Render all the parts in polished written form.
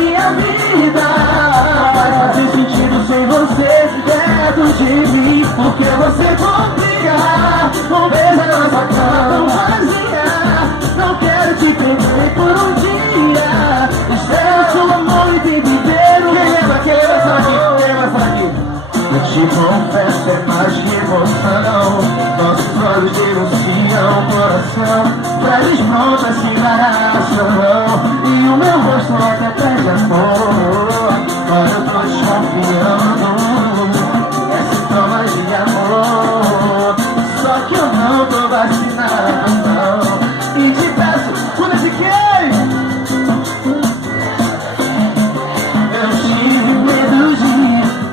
minha vida. Faz fazer sentido sem você perto de mim. Porque você complica, um beijo na nossa cama tão vazia. Não quero te perder por um dia. Espero sua amor e tempo inteiro. Quem lembra essa aqui? Quem lembra essa aqui? Eu te confesso, é mais que emoção. Nossos olhos denunciam o coração. Traz pronta se embaraçam. E o meu rosto até pede amor. Quando eu tô desconfiando, é sintomas de amor. Só que eu não tô vacinado, não. E te peço, quando eu fiquei, eu tive medo de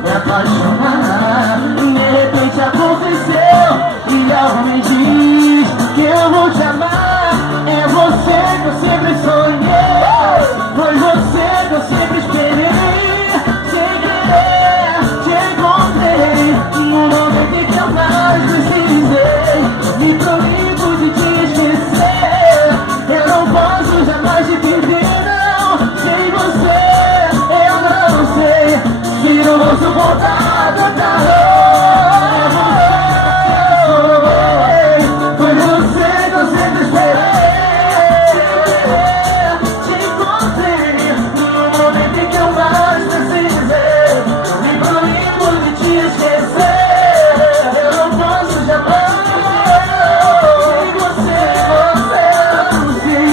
me apaixonar. E de repente aconteceu, e algo me diz que eu vou te amar. É você que eu sempre sonhei, foi você que eu sempre esperei. Sem querer te encontrei no momento em que eu mais precisei. Me proíbo de te esquecer, eu não posso jamais te perder, não. Sem você eu não sei se não vou suportar tanta dor. Foi você que eu sempre esperei. Te encontrei no momento em que eu mais precisei. Me proíbo de te esquecer, eu não posso jamais. Sem você eu não sei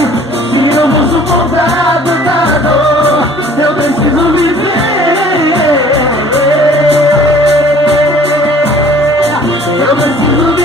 se eu vou suportar tanta dor. Eu preciso viver. Eu preciso viver.